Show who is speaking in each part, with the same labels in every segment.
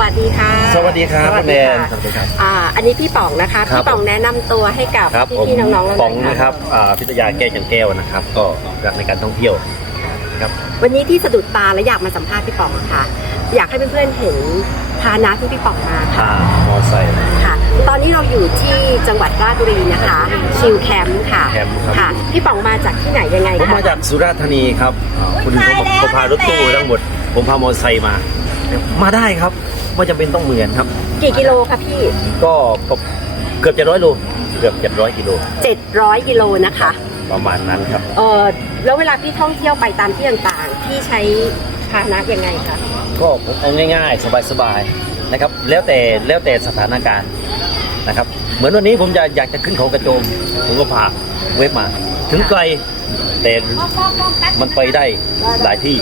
Speaker 1: วัสดีค่ะ
Speaker 2: สวัสดีครับ
Speaker 1: สวัส
Speaker 2: คุณแน
Speaker 1: ดี
Speaker 2: น
Speaker 1: ค่ะ
Speaker 2: สวัสดีครับ
Speaker 1: อ่าอันนี้พี่ป๋องนะคะ
Speaker 2: ครับ
Speaker 1: พี่ป๋องแนะนำตัวให้กับ
Speaker 2: ครับผม
Speaker 1: พี่ๆน้องๆเราห
Speaker 2: ป๋
Speaker 1: น่
Speaker 2: อง
Speaker 1: อย
Speaker 2: นะครับอ่าพิทยาแก้วจังแก้วนะครับ ก็รักในการท่องเที่ยวครับ
Speaker 1: วันนี้ที่สะดุดตาและอยากมาสัมภาษณ์พี่ป๋องค่ะ อยากให้เพื่อนๆเห็นพาหนะที่พี่ป๋องมาค่ะ
Speaker 2: อ่ามอไซค์
Speaker 1: ค่ะตอนนี้เราอยู่ที่จังหวัดราชบุรีนะคะ ชิลแคมป์ค่ะ
Speaker 2: แคมป์ครับ
Speaker 1: ค่ะ พี่ป๋องมาจากที่ไหนยังไง
Speaker 2: ผม
Speaker 1: คะ
Speaker 2: มาจากสุราษฎร์ธานีครับอ่าคุณผมผมพารถตู้ทั้งหมด ผมพามอไซค์มา มาได้ครับ ไม่จำเป็นต้องเหมือนครับ
Speaker 1: กี่กิโลคะพี่
Speaker 2: ก็ก็เกือบจะร้อยโลเกือบจะร้อยกิโล
Speaker 1: 700 กิโลนะคะ
Speaker 2: ประมาณนั้นครับ
Speaker 1: เออแล้วเวลาพี่ท่องเที่ยวไปตามที่ต่างๆ พี่ใช้พาหนะยังไงคะ
Speaker 2: ก็ผมเอาง่ายๆ สบายๆนะครับ แล้วแต่แล้วแต่สถานการณ์นะครับ เหมือนวันนี้ผมจะอยากจะขึ้นเขากระโจมผมก็พาเว็บมา ถึงไกลแต่มันไปได้หลายที่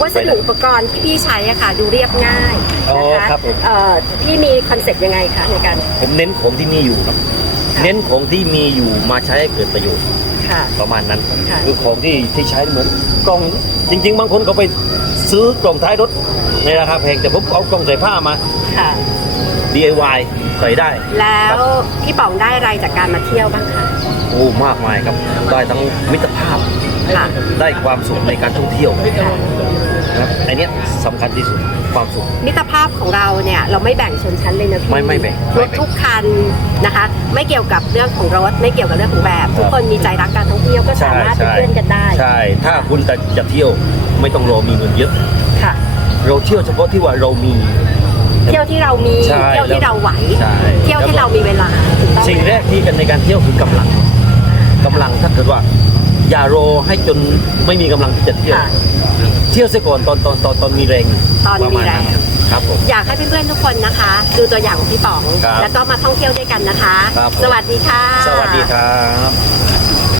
Speaker 1: วัสดุอุปกรณ์ที่พี่ใช้อะค่ะ ดูเรียบง่าย
Speaker 2: อ๋อ
Speaker 1: นะคะ
Speaker 2: ครับผม
Speaker 1: เอ่อพี่มีคอนเซ็ปต์ยังไงคะในการ
Speaker 2: ผมเน้นของที่มีอยู่ครับ เน้นของที่มีอยู่มาใช้ให้เกิดประโยชน์
Speaker 1: ค่ะ
Speaker 2: ประมาณนั้น
Speaker 1: ค่ะ
Speaker 2: คือของที่ที่ใช้เหมือนกล่องจริง ๆ บางคนเขาไปซื้อกล่องท้ายรถในราคาแพงแต่ผมเอากล่องใส่ผ้ามา
Speaker 1: ค่ะ
Speaker 2: DIY ใส่ได้
Speaker 1: แล้วพี่ป๋องได้อะไรจากการมาเที่ยวบ้างคะ
Speaker 2: โอ้มากมายครับ ได้ทั้งมิตรภาพ
Speaker 1: ค่ะ
Speaker 2: ได้ความสุขในการท่องเที่ยวนะ ครับอันเนี้ยสำคัญที่สุดความสุข
Speaker 1: มิตรภาพของเราเนี่ยเราไม่แบ่งชนชั้นเลยนะพี่
Speaker 2: ไม่ไม่แบ่งไม่
Speaker 1: ร
Speaker 2: แบ่
Speaker 1: ถ
Speaker 2: ง
Speaker 1: ทุกคันนะคะ ไม่เกี่ยวกับเรื่องของรถไม่เกี่ยวกับเรื่องของแบบ ทุกคนมีใจรักการท่องเที่ยวก็สามารถเป็นเพื่อนกันได้
Speaker 2: ใช่ ถ้าคุณจะจะเที่ยวไม่ต้องรอมีเงินเยอะ
Speaker 1: ค่ะ
Speaker 2: เราเที่ยวเฉพาะที่ว่าเรามี
Speaker 1: เที่ยวที่เรามี
Speaker 2: ใช่
Speaker 1: เที่ยวที่เราไหว
Speaker 2: ใช่
Speaker 1: เที่ยวที่เรามีเวลาถูกต้องไหม
Speaker 2: สิ่งแรกที่กันในการเที่ยวคือกำลังกำลังถ้าเกิดว่า อย่ารอให้จนไม่มีกำลังที่จะเที่ยว
Speaker 1: ค่ะ
Speaker 2: เที่ยวเสียก่อนตอนตอนตอนตอนมีแรง
Speaker 1: ตอนมีแรง
Speaker 2: ปะาณครับผม
Speaker 1: อยากให้เพื่อนๆทุกคนนะคะ ดูตัวอย่างของพี่ป๋อง
Speaker 2: ครับ
Speaker 1: แล้วก็มาท่องเที่ยวด้วยกันนะคะ
Speaker 2: ครับผม
Speaker 1: สวัสดีค่ะ
Speaker 2: สวัสดีครับ